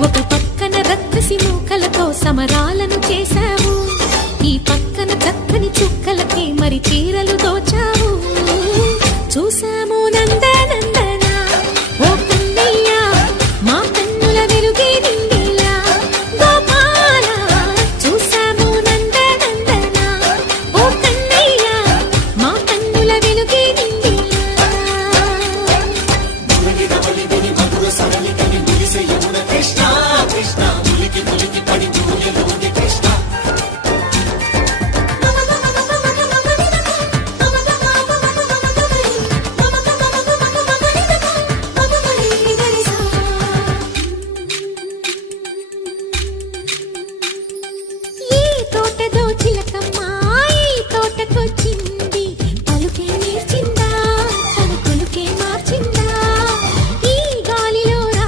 ఒక పక్కన రక్కసి మూకలతో సమరాలను చేశావు. ఈ పక్కన చక్కని చుక్కలకి మరి చీరలు దోచావు. చూసాము కృష్ణ ఉలికి ఉలికి పడి జూలిలో.